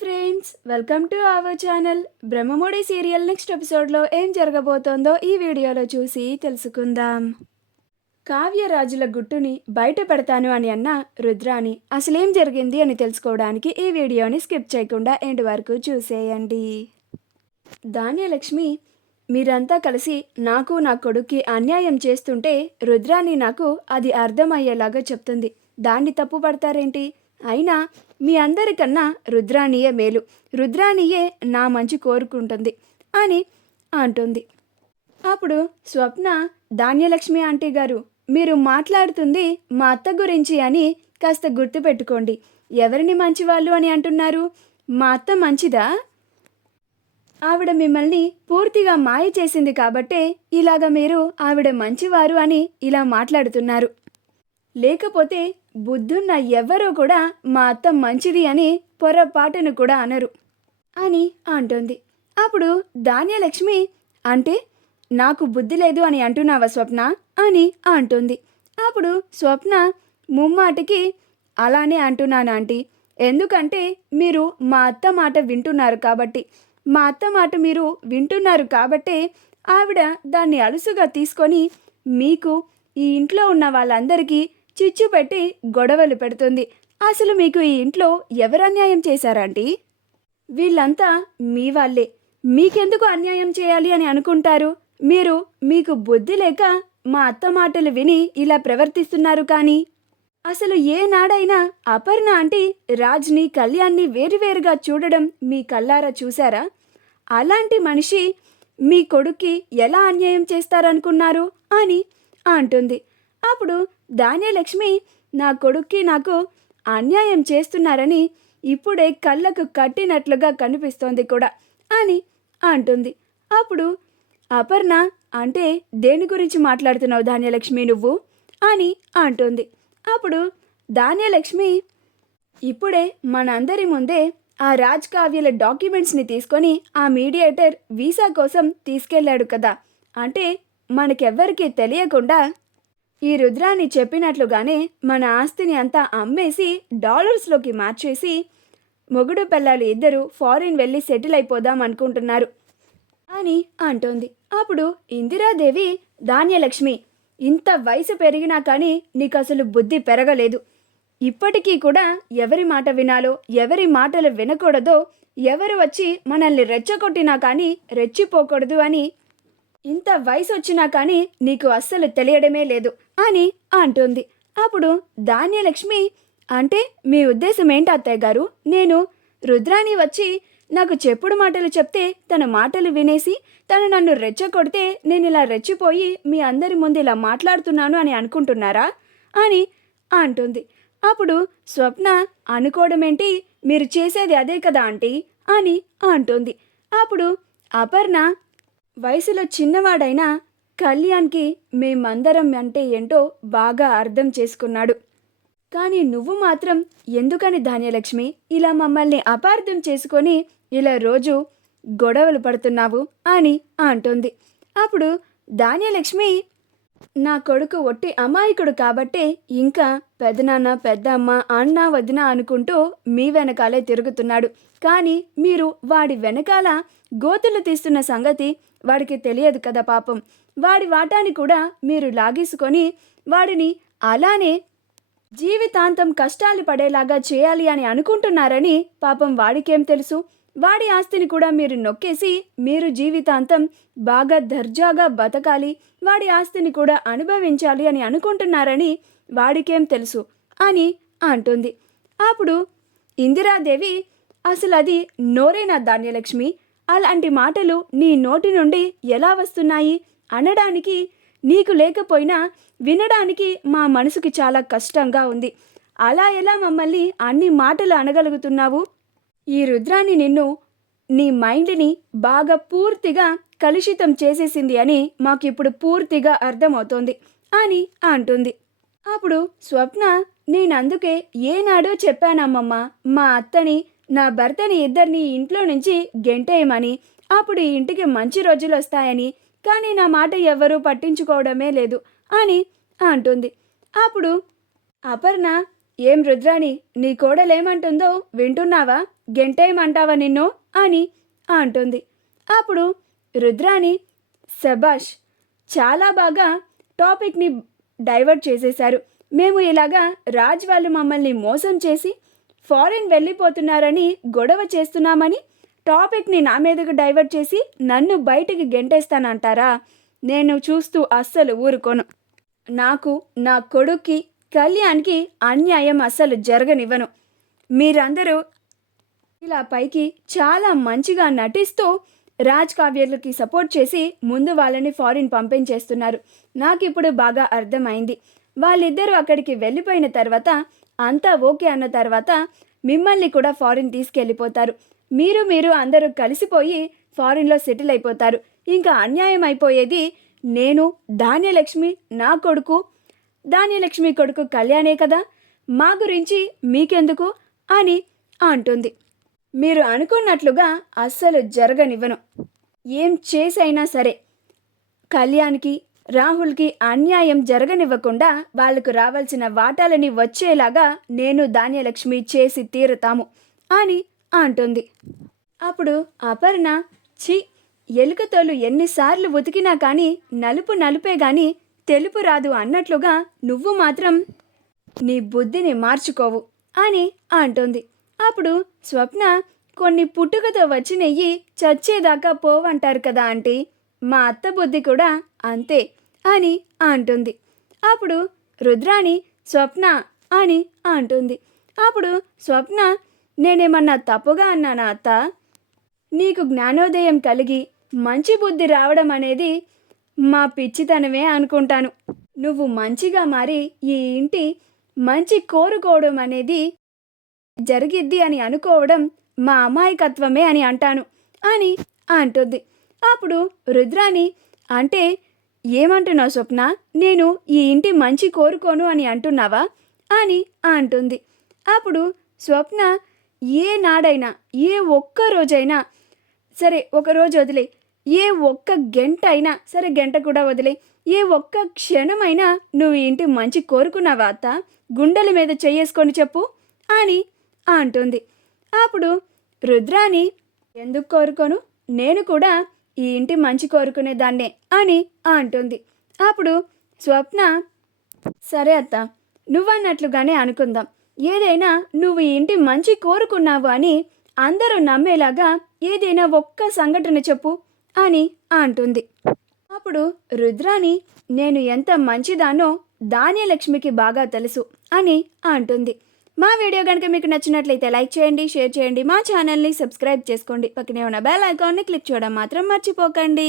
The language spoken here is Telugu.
Friends, welcome to our channel. Brahmamudi serial next ఎపిసోడ్లో ఏం జరగబోతోందో ఈ వీడియోలో చూసి తెలుసుకుందాం. కావ్యరాజుల గుట్టుని బయట పెడతాను అని అన్న రుద్రాని అసలేం జరిగింది అని తెలుసుకోవడానికి ఈ వీడియోని స్కిప్ చేయకుండా ఎండ్ వరకు చూసేయండి. ధాన్యలక్ష్మి, మీరంతా కలిసి నాకు నా కొడుక్కి అన్యాయం చేస్తుంటే రుద్రాని నాకు అది అర్థమయ్యేలాగా చెప్తుంది. దాన్ని తప్పు పడతారేంటి? అయినా మీ అందరికన్నా రుద్రాణియే మేలు, రుద్రాణియే నా మంచి కోరుకుంటుంది అని అంటుంది. అప్పుడు స్వప్న, ధాన్యలక్ష్మి ఆంటీ గారు, మీరు మాట్లాడుతుంది మా అత్త గురించి అని కాస్త గుర్తుపెట్టుకోండి. ఎవరిని మంచివాళ్ళు అని అంటున్నారు? మా అత్త మంచిదా? ఆవిడ మిమ్మల్ని పూర్తిగా మాయ చేసింది కాబట్టే ఇలాగ మీరు ఆవిడ మంచివారు అని ఇలా మాట్లాడుతున్నారు. లేకపోతే బుద్ధున్న ఎవ్వరూ కూడా మా అత్త మంచిది అని పొరపాటును కూడా అనరు అని అంటుంది. అప్పుడు ధాన్యలక్ష్మి, అంటే నాకు బుద్ధి లేదు అని అంటున్నావా స్వప్న అని అంటుంది. అప్పుడు స్వప్న ముమ్మాటికి అలానే అంటున్నాను ఆంటీ, ఎందుకంటే మీరు మా అత్త మాట వింటున్నారు కాబట్టి. మా అత్త మాట మీరు వింటున్నారు కాబట్టే ఆవిడ దాన్ని అలుసుగా తీసుకొని మీకు, ఈ ఇంట్లో ఉన్న వాళ్ళందరికీ చిచ్చు పెట్టి గొడవలు పెడుతుంది. అసలు మీకు ఈ ఇంట్లో ఎవరు అన్యాయం చేశారంటీ? వీళ్ళంతా మీ వాళ్ళే. మీకెందుకు అన్యాయం చేయాలి అని అనుకుంటారు? మీకు బుద్ధి లేక మా అత్త మాటలు విని ఇలా ప్రవర్తిస్తున్నారు. కానీ అసలు ఏనాడైనా అపర్ణ ఆంటీ రాజ్ని, కళ్యాణ్ని వేరువేరుగా చూడడం మీ కల్లారా చూసారా? అలాంటి మనిషి మీ కొడుక్కి ఎలా అన్యాయం చేస్తారనుకున్నారు అని అంటుంది. అప్పుడు ధాన్యలక్ష్మి, నా కొడుక్కి నాకు అన్యాయం చేస్తున్నారని ఇప్పుడే కళ్ళకు కట్టినట్లుగా కనిపిస్తోంది కూడా అని అంటుంది. అప్పుడు అపర్ణ, అంటే దేని గురించి మాట్లాడుతున్నావు ధాన్యలక్ష్మి నువ్వు అని అంటుంది. అప్పుడు ధాన్యలక్ష్మి, ఇప్పుడే మనందరి ముందే ఆ రాజ్ కావ్యల డాక్యుమెంట్స్ని తీసుకొని ఆ మీడియేటర్ వీసా కోసం తీసుకెళ్లాడు కదా, అంటే మనకెవ్వరికీ తెలియకుండా ఈ రుద్రాని చెప్పినట్లుగానే మన ఆస్తిని అంతా అమ్మేసి డాలర్స్లోకి మార్చేసి మొగుడు పెళ్ళాలు ఇద్దరు ఫారిన్ వెళ్ళి సెటిల్ అయిపోదాం అనుకుంటున్నారు అని అంటోంది. అప్పుడు ఇందిరాదేవి, ధాన్యలక్ష్మి, ఇంత వయసు పెరిగినా కానీ నీకు అసలు బుద్ధి పెరగలేదు. ఇప్పటికీ కూడా ఎవరి మాట వినాలో, ఎవరి మాటలు వినకూడదో, ఎవరు వచ్చి మనల్ని రెచ్చగొట్టినా కానీ రెచ్చిపోకూడదు అని ఇంత వయసు వచ్చినా కానీ నీకు అస్సలు తెలియడమే లేదు అని అంటుంది. అప్పుడు ధాన్యలక్ష్మి, అంటే మీ ఉద్దేశం ఏంటి అత్తయ్య గారు? నేను రుద్రాని వచ్చి నాకు చెప్పుడు మాటలు చెప్తే తన మాటలు వినేసి తను నన్ను రెచ్చగొడితే నేను ఇలా రెచ్చిపోయి మీ అందరి ముందు ఇలా మాట్లాడుతున్నాను అని అనుకుంటున్నారా అని అంటుంది. అప్పుడు స్వప్న, అనుకోవడమేంటి, మీరు చేసేది అదే కదా ఆంటీ అని అంటుంది. అప్పుడు అపర్ణ, వయసులో చిన్నవాడైన కళ్యాణ్కి మేమందరం అంటే ఏంటో బాగా అర్థం చేసుకున్నాడు. కానీ నువ్వు మాత్రం ఎందుకని ధాన్యలక్ష్మి ఇలా మమ్మల్ని అపార్థం చేసుకొని ఇలా రోజు గొడవలు పడుతున్నావు అని అంటుంది. అప్పుడు ధాన్యలక్ష్మి, నా కొడుకు ఒట్టి అమాయకుడు కాబట్టే ఇంకా పెదనాన్న, పెద్దమ్మ, అన్న, వదిన అనుకుంటూ మీ వెనకాలే తిరుగుతున్నాడు. కానీ మీరు వాడి వెనకాల గోతులు తీస్తున్న సంగతి వాడికి తెలియదు కదా పాపం. వాడి వాటాని కూడా మీరు లాగేసుకొని వాడిని అలానే జీవితాంతం కష్టాలు పడేలాగా చేయాలి అని అనుకుంటున్నారని పాపం వాడికేం తెలుసు? వాడి ఆస్తిని కూడా మీరు నొక్కేసి మీరు జీవితాంతం బాగా దర్జాగా బతకాలి, వాడి ఆస్తిని కూడా అనుభవించాలి అని అనుకుంటున్నారని వాడికేం తెలుసు అని అంటుంది. అప్పుడు ఇందిరాదేవి, అసలు అది నోరేనా ధాన్యలక్ష్మి? అలాంటి మాటలు నీ నోటి నుండి ఎలా వస్తున్నాయి? అనడానికి నీకు లేకపోయినా వినడానికి మా మనసుకి చాలా కష్టంగా ఉంది. అలా ఎలా మమ్మల్ని అన్ని మాటలు అనగలుగుతున్నావు? ఈ రుద్రాన్ని నీ మైండ్ని బాగా పూర్తిగా కలుషితం చేసేసింది అని మాకిప్పుడు పూర్తిగా అర్థమవుతోంది అని అంటుంది. అప్పుడు స్వప్న, నేనందుకే ఏనాడో చెప్పానమ్మమ్మ, మా అత్తని, నా భర్తని ఇద్దరిని ఇంట్లో నుంచి గెంటేయమని, అప్పుడు ఈ ఇంటికి మంచి రోజులు వస్తాయని. కానీ నా మాట ఎవ్వరూ పట్టించుకోవడమే లేదు అని అంటుంది. అప్పుడు అపర్ణ, ఏం రుద్రాణి, నీ కోడలేమంటుందో వింటున్నావా? గెంటేయమంటావా నిన్ను అని అంటుంది. అప్పుడు రుద్రాణి, శబాష్, చాలా బాగా టాపిక్ని డైవర్ట్ చేసేశారు. మేము ఇలాగా రాజ్ వాళ్ళు మమ్మల్ని మోసం చేసి ఫారిన్ వెళ్ళిపోతున్నారని గొడవ చేస్తున్నామని టాపిక్ని నా మీదకు డైవర్ట్ చేసి నన్ను బయటికి గెంటేస్తానంటారా? నేను చూస్తూ అస్సలు ఊరుకోను. నాకు, నా కొడుక్కి, కళ్యాణ్కి అన్యాయం అస్సలు జరగనివ్వను. మీరందరూ ఇలా పైకి చాలా మంచిగా నటిస్తూ రాజ్ కావ్యలకి సపోర్ట్ చేసి ముందు వాళ్ళని ఫారిన్ పంపించేస్తున్నారు. నాకు ఇప్పుడు బాగా అర్థమైంది. వాళ్ళిద్దరూ అక్కడికి వెళ్ళిపోయిన తర్వాత అంతా ఓకే అన్న తర్వాత మిమ్మల్ని కూడా ఫారిన్ తీసుకెళ్ళిపోతారు. మీరు అందరూ కలిసిపోయి ఫారిన్లో సెటిల్ అయిపోతారు. ఇంకా అన్యాయం అయిపోయేది నేను, ధాన్యలక్ష్మి, నా కొడుకు, ధాన్యలక్ష్మి కొడుకు కళ్యాణే కదా. మా గురించి మీకెందుకు అని అంటుంది. మీరు అనుకున్నట్లుగా అస్సలు జరగనివ్వను. ఏం చేసైనా సరే కళ్యాణ్కి, రాహుల్కి అన్యాయం జరగనివ్వకుండా వాళ్లకు రావాల్సిన వాటాలని వచ్చేలాగా నేను, ధాన్యలక్ష్మి చేసి తీరుతాము అని అంటుంది. అప్పుడు అపర్ణ, ఛీ, ఎలుకతోలు ఎన్నిసార్లు ఉతికినా కానీ నలుపు నలుపే గాని తెలుపు రాదు అన్నట్లుగా నువ్వు మాత్రం నీ బుద్ధిని మార్చుకోవు అని అంటుంది. అప్పుడు స్వప్న, కొన్ని పుట్టుకతో వచ్చినయ్యి చచ్చేదాకా పోవంటారు కదా ఆంటీ, మా అత్త బుద్ధి కూడా అంతే అని అంటుంది. అప్పుడు రుద్రాణి, స్వప్న అని అంటుంది. అప్పుడు స్వప్న, నేనేమన్నా తప్పుగా అన్నానా అత్త? నీకు జ్ఞానోదయం కలిగి మంచి బుద్ధి రావడం అనేది మా పిచ్చితనమే అనుకుంటాను. నువ్వు మంచిగా మారి ఈ ఇంటి మంచి కోరుకోవడం అనేది జరిగిద్ది అని అనుకోవడం మా అమాయకత్వమే అని అంటాను అని అంటుంది. అప్పుడు రుద్రాణి, అంటే ఏమంటున్నావు స్వప్న? నేను ఈ ఇంటి మంచి కోరుకోను అని అంటున్నావా అని అంటుంది. అప్పుడు స్వప్న, ఏ నాడైనా, ఏ ఒక్క రోజైనా సరే, ఒకరోజు వదిలే, ఏ ఒక్క గంట అయినా సరే, గంట కూడా వదిలే, ఏ ఒక్క క్షణమైనా నువ్వు ఇంటి మంచి కోరుకున్నావా అత్త? గుండెల మీద చెయ్యేసుకొని చెప్పు అని అంటుంది. అప్పుడు రుద్రాణి, ఎందుకు కోరుకోను, నేను కూడా ఈ ఇంటి మంచి కోరుకునేదాన్నే అని అంటుంది. అప్పుడు స్వప్న, సరే అత్త, నువ్వన్నట్లుగానే అనుకుందాం. ఏదైనా నువ్వు ఈ ఇంటి మంచి కోరుకున్నావు అని అందరూ నమ్మేలాగా ఏదైనా ఒక్క సంఘటన చెప్పు అని అంటుంది. అప్పుడు రుద్రాణి, నేను ఎంత మంచిదానో ధాన్యలక్ష్మికి బాగా తెలుసు అని అంటుంది. మా వీడియో కనుక మీకు నచ్చినట్లయితే లైక్ చేయండి, షేర్ చేయండి, మా ఛానల్ని సబ్స్క్రైబ్ చేసుకోండి. పక్కనే ఉన్న బెల్ ఐకాన్ని క్లిక్ చేయడం మాత్రం మర్చిపోకండి.